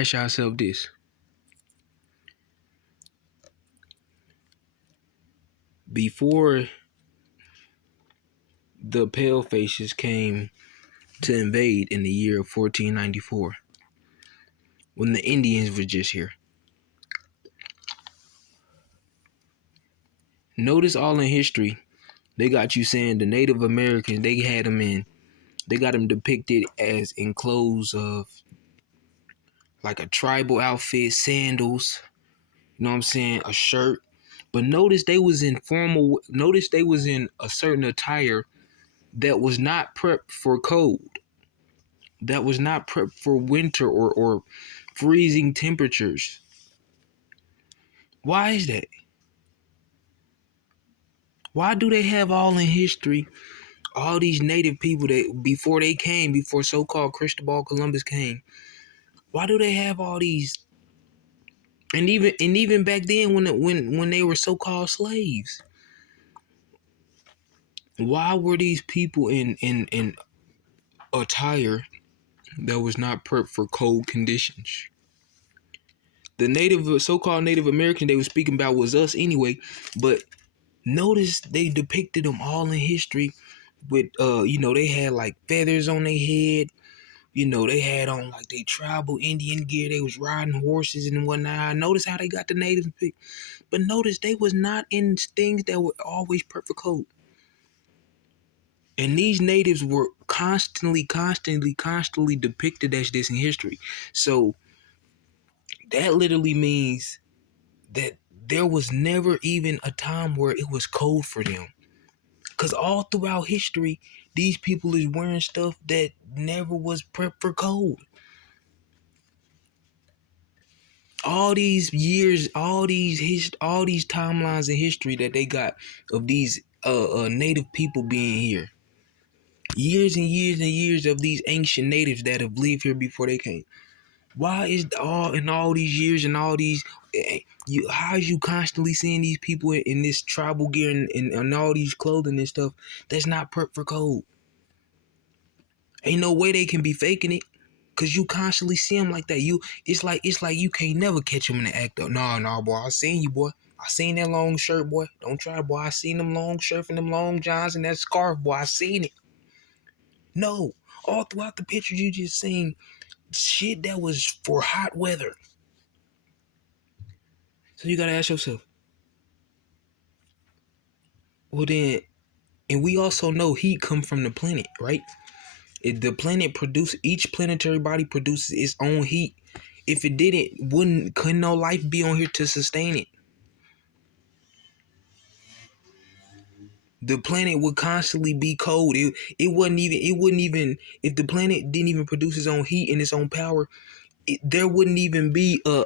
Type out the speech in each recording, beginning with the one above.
ask yourself this. Before the palefaces came to invade in the year of 1494, when the Indians were just here, notice all in history, they got you saying the Native Americans, they got them depicted as in clothes of like a tribal outfit, sandals, you know what I'm saying, a shirt. But notice they was in notice they was in a certain attire that was not prepped for cold, that was not prepped for winter or freezing temperatures. Why is that? Why do they have all in history, all these native people that before so-called Cristobal Columbus came, why do they have all these? And even back then when they were so-called slaves, why were these people in attire that was not prepped for cold conditions? The so-called Native American they were speaking about was us anyway, but notice they depicted them all in history with they had like feathers on their head. They had on like they tribal Indian gear. They was riding horses and whatnot. Notice how they got the natives picked. But notice they was not in things that were always perfect cold. And these natives were constantly depicted as this in history. So that literally means that there was never even a time where it was cold for them. Because all throughout history, these people is wearing stuff that never was prepped for cold. All these years, all these timelines in history that they got of these native people being here. Years and years and years of these ancient natives that have lived here before they came. Why is all these years and all these how is you constantly seeing these people in this tribal gear and all these clothing and stuff that's not prepped for cold? Ain't no way they can be faking it, cause you constantly see them like that. It's like you can't never catch them in the act. No, boy, I seen you, boy. I seen that long shirt, boy. Don't try, boy. I seen them long shirt and them long johns and that scarf, boy. I seen it. No, all throughout the pictures you just seen shit that was for hot weather. So you gotta ask yourself, well then, and we also know heat come from the planet, right? The planet each planetary body produces its own heat. If it didn't, couldn't no life be on here to sustain it? The planet would constantly be cold. It wouldn't even if the planet didn't even produce its own heat and its own power, there wouldn't even be a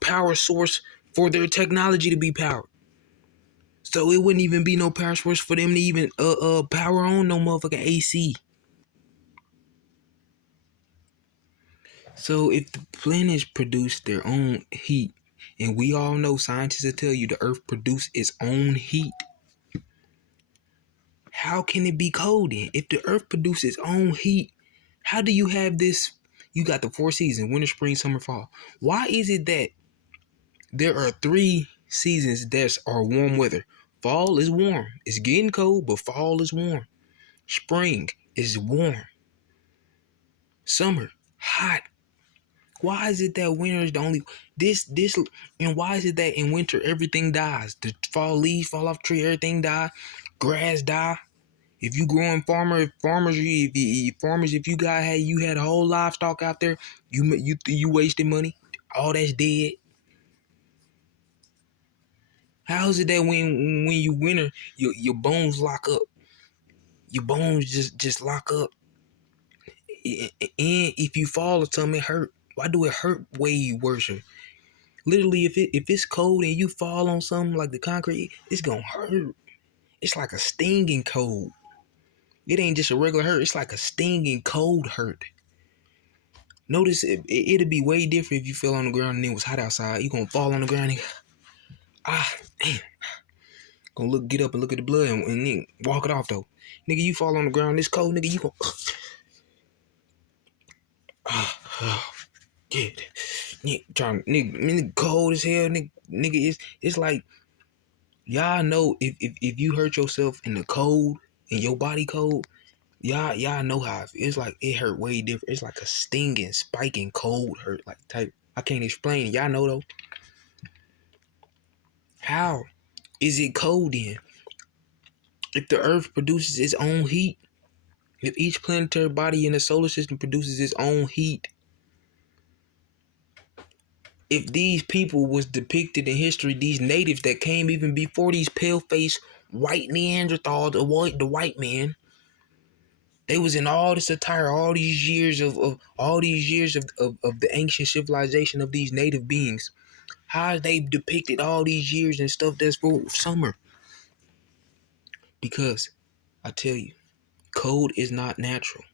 power source for their technology to be powered. So it wouldn't even be no power source for them to even power on no motherfucking AC. So if the planets produce their own heat, and we all know scientists will tell you the earth produces its own heat, how can it be cold then? If the earth produces its own heat, how do you have this? You got the 4 seasons: winter, spring, summer, fall. Why is it that there are 3 seasons that are warm weather? Fall is warm. It's getting cold, but fall is warm. Spring is warm. Summer, hot. Why is it that winter is the only this and why is it that in winter everything dies? The fall leaves fall off the tree, everything die, grass die. If you growing farmers, if you had a whole livestock out there, you wasted money. All that's dead. How is it that when you winter, your bones lock up? Your bones just lock up. And if you fall or something, it hurt. Why do it hurt way worse? Literally, if it's cold and you fall on something like the concrete, it's gonna hurt. It's like a stinging cold. It ain't just a regular hurt. It's like a stinging cold hurt. Notice it'd be way different if you fell on the ground and it was hot outside. You gonna fall on the ground and damn. Gonna get up and look at the blood and then walk it off though. Nigga, you fall on the ground, this cold, nigga, you gonna Yeah, nigga, cold as hell, nigga. It's like y'all know if you hurt yourself in the cold, in your body cold, y'all know how it's like it hurt way different. It's like a stinging, spiking cold hurt, like type. I can't explain it. Y'all know though. How is it cold then? If the Earth produces its own heat, if each planetary body in the solar system produces its own heat, if these people was depicted in history, these natives that came even before these pale-faced white Neanderthals, the white man, they was in all this attire, all these years of the ancient civilization of these native beings. How they depicted all these years and stuff that's for summer? Because I tell you, cold is not natural.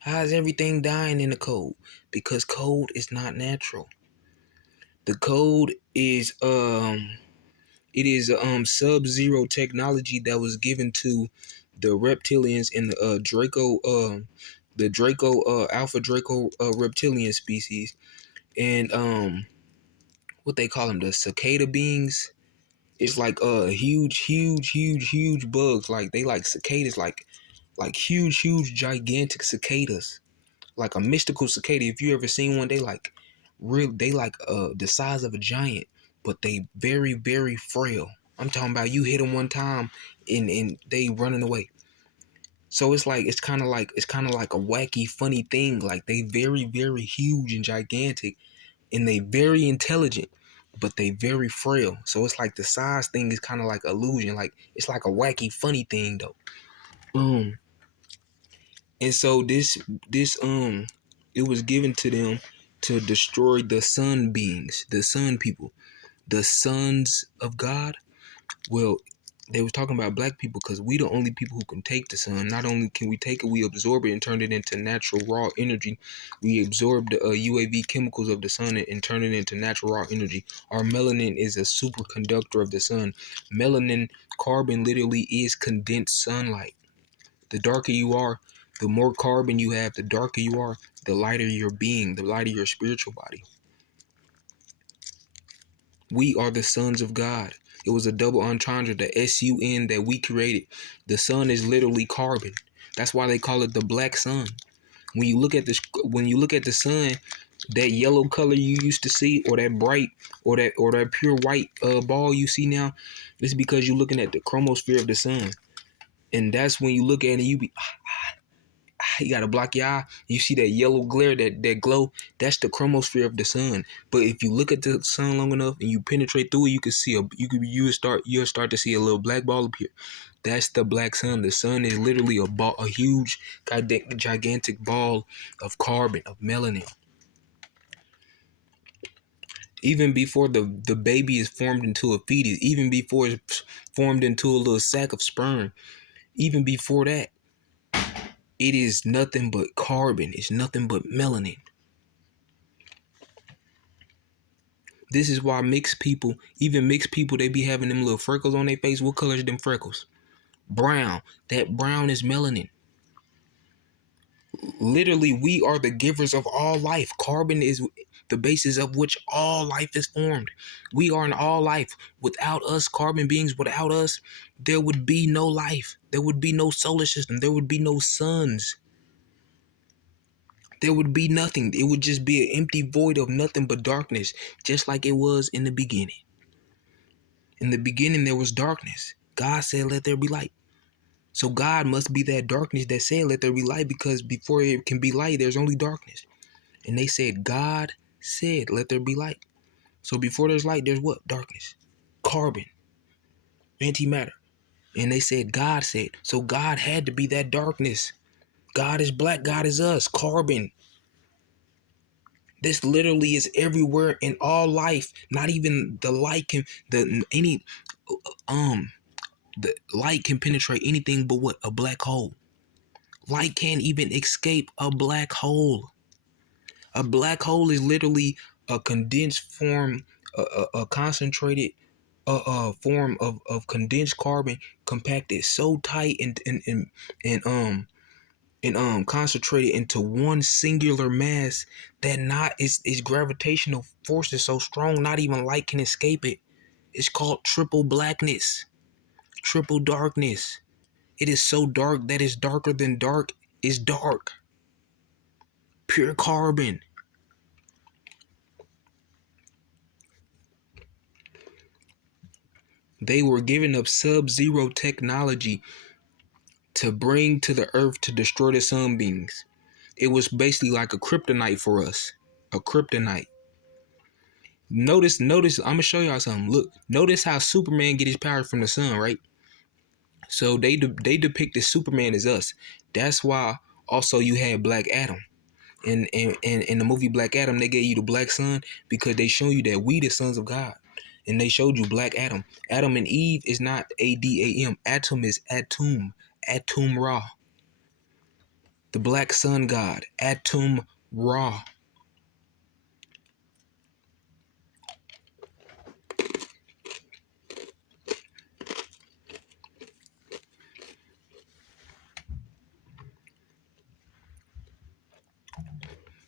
How is everything dying in the cold? Because cold is not natural. The cold is it is sub-zero technology that was given to the reptilians in the Draco Alpha Draco reptilian species, and what they call them, the cicada beings. It's like huge bugs. Like they like cicadas, like huge gigantic cicadas, like a mystical cicada. If you ever seen one, they like real. They like the size of a giant, but they very frail. I'm talking about you hit them one time and they running away. So it's kind of like a wacky funny thing. Like they very huge and gigantic, and they very intelligent, but they very frail. So it's like the size thing is kind of like illusion. Like it's like a wacky funny thing though. Um, and so this it was given to them to destroy the sun beings, the sun people, the sons of God. Well, they was talking about black people because we the only people who can take the sun. Not only can we take it, we absorb it and turn it into natural raw energy. We absorb the UAV chemicals of the sun and turn it into natural raw energy. Our melanin is a superconductor of the sun. Melanin, carbon, literally is condensed sunlight. The darker you are, the more carbon you have, the darker you are, the lighter your being, the lighter your spiritual body. We are the sons of God. It was a double entendre, the sun that we created. The sun is literally carbon. That's why they call it the black sun. When you look at the sun, that yellow color you used to see, or that bright, or that pure white ball you see now, it's because you're looking at the chromosphere of the sun. And that's when you look at it, you gotta block your eye. You see that yellow glare, that glow. That's the chromosphere of the sun. But if you look at the sun long enough and you penetrate through it, you can see you'll start to see a little black ball appear. That's the black sun. The sun is literally a huge, gigantic ball of carbon, of melanin. Even before the baby is formed into a fetus, even before it's formed into a little sack of sperm, even before that, it is nothing but carbon. It's nothing but melanin. This is why even mixed people, they be having them little freckles on their face. What color is them freckles? Brown. That brown is melanin. Literally, we are the givers of all life. Carbon is the basis of which all life is formed. We are in all life. Without us, carbon beings, without us, there would be no life. There would be no solar system. There would be no suns. There would be nothing. It would just be an empty void of nothing but darkness, just like it was in the beginning. In the beginning, there was darkness. God said, let there be light. So God must be that darkness that said, let there be light, because before it can be light, there's only darkness. And they said, God said, let there be light. So before there's light, there's what? Darkness. Carbon. Antimatter. And they said, God said. So God had to be that darkness. God is black. God is us. Carbon. This literally is everywhere in all life. Not even the light can, the light can penetrate anything but what? A black hole. Light can't even escape a black hole. A black hole is literally a condensed form, a concentrated form of condensed carbon compacted so tight and concentrated into one singular mass that not its gravitational force is so strong not even light can escape it. It's called triple blackness, triple darkness. It is so dark that it's darker than dark is dark. Pure carbon. They were giving up sub-zero technology to bring to the earth to destroy the sunbeams. It was basically like a kryptonite for us. A kryptonite. Notice, I'm gonna show y'all something. Look, notice how Superman get his power from the sun, right? So they depicted Superman as us. That's why also you had Black Adam. In the movie Black Adam, they gave you the black sun because they show you that we the sons of God. And they showed you Black Adam. Adam and Eve is not Adam. Atom is Atum. Atum Ra. The black sun god. Atum Ra.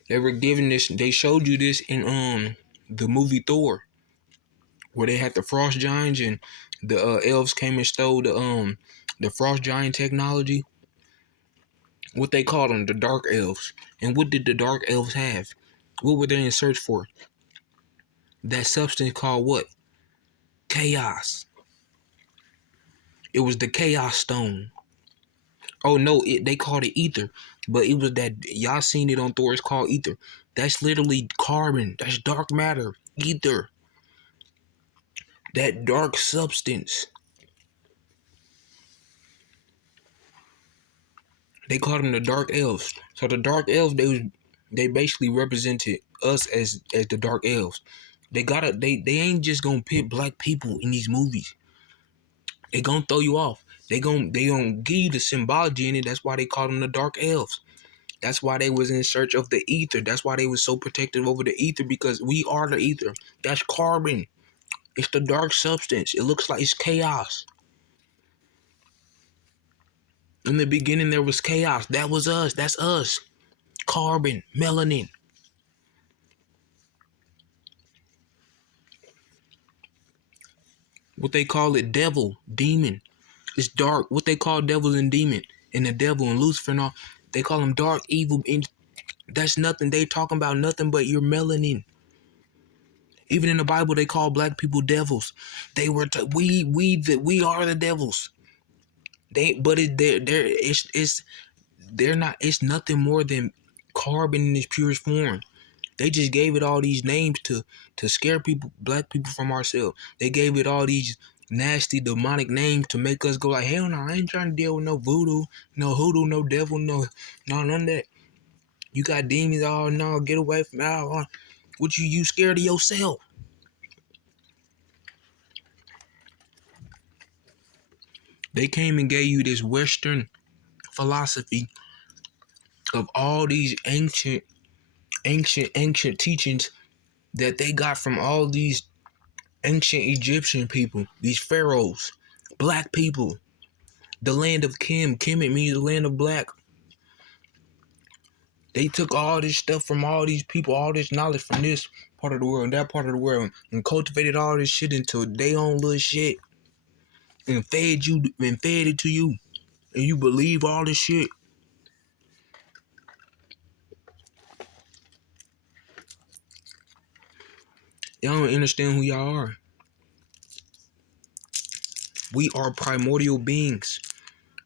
They were given this. They showed you this in the movie Thor, where they had the frost giants and the elves came and stole the frost giant technology. What they called them, the dark elves. And what did the dark elves have? What were they in search for? That substance called what? Chaos. It was the chaos stone. Oh no, they called it ether, but it was that y'all seen it on Thor. It's called ether. That's literally carbon. That's dark matter. Ether. That dark substance. They called them the dark elves. So the dark elves, they basically represented us as the dark elves. They ain't just gonna pit black people in these movies. They gonna throw you off. They gonna give you the symbology in it. That's why they called them the dark elves. That's why they was in search of the ether. That's why they was so protective over the ether, because we are the ether. That's carbon. It's the dark substance. It looks like it's chaos. In the beginning there was chaos. That was us. That's us. Carbon, melanin. What they call it, devil, demon. It's dark. What they call devil and demon, and the devil and Lucifer and all, they call them dark, evil. And that's nothing. They talking about nothing but your melanin. Even in the Bible, they call black people devils. They were we are the devils. But they're not. It's nothing more than carbon in its purest form. They just gave it all these names to scare people, black people, from ourselves. They gave it all these nasty demonic names to make us go like, hell no, I ain't trying to deal with no voodoo, no hoodoo, no devil, no none of that. You got demons, oh no, get away from me. What you scared of yourself? They came and gave you this Western philosophy of all these ancient teachings that they got from all these ancient Egyptian people, these pharaohs, black people, the land of Kim. Kim, it means the land of black. They took all this stuff from all these people, all this knowledge from this part of the world and that part of the world, and cultivated all this shit into their own little shit, and fed it to you, and you believe all this shit. Y'all don't understand who y'all are. We are primordial beings.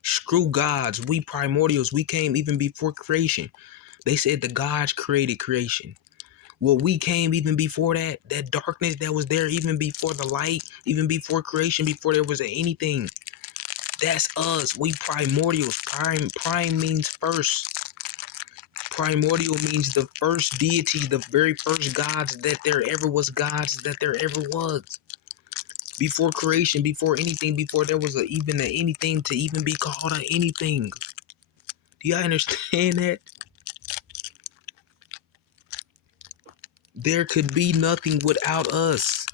Screw gods. We primordials. We came even before creation. They said the gods created creation. Well, we came even before that. That darkness that was there even before the light, even before creation, before there was anything. That's us. We primordials. Prime means first. Primordial means the first deity, the very first gods that there ever was, gods that there ever was. Before creation, before anything, before there was even anything to even be called anything. Do y'all understand that? There could be nothing without us.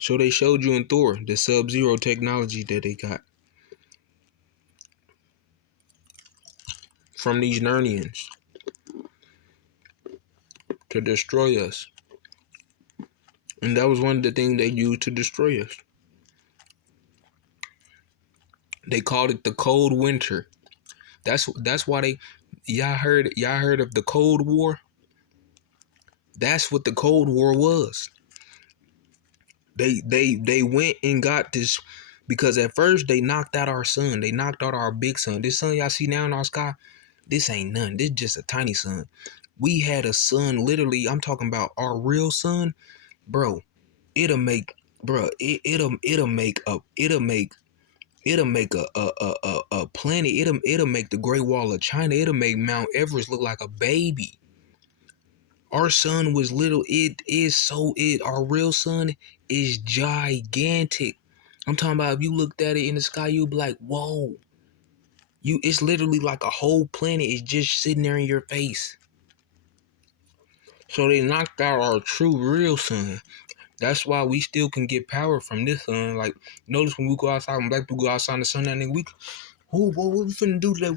So they showed you in Thor the Sub-Zero technology that they got from these Nernians to destroy us. And that was one of the things they used to destroy us. They called it the Cold Winter. That's why they y'all heard of the Cold War? That's what the Cold War was. They went and got this because at first they knocked out our sun. They knocked out our big sun. This sun y'all see now in our sky, this ain't nothing. This just a tiny sun. We had a sun literally, I'm talking about our real sun, bro. It'll make it'll make a planet. It'll make the Great Wall of China. It'll make Mount Everest look like a baby. Our sun was little. It is so it. Our real sun is gigantic. I'm talking about if you looked at it in the sky, you'd be like, whoa. It's literally like a whole planet is just sitting there in your face. So they knocked out our true real sun. That's why we still can get power from this sun. Like, notice when we go outside, when black people go outside in the sun, that nigga, what we finna do today?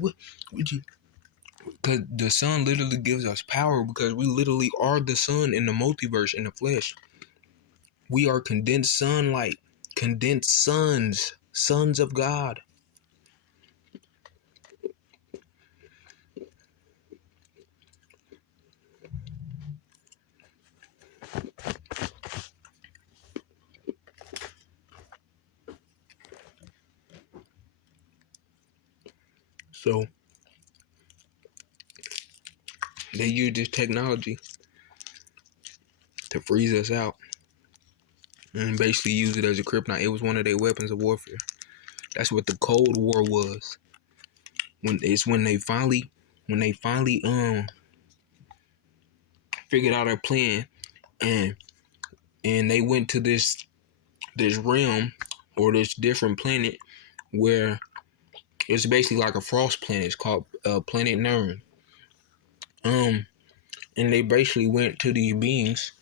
Because the sun literally gives us power because we literally are the sun in the multiverse in the flesh. We are condensed sunlight, condensed sons of God. So they use this technology to freeze us out and basically use it as a kryptonite. It was one of their weapons of warfare. That's what the Cold War was. When they finally figured out a plan and they went to this realm or this different planet where it's basically like a frost planet. It's called Planet Nern. And they basically went to these beings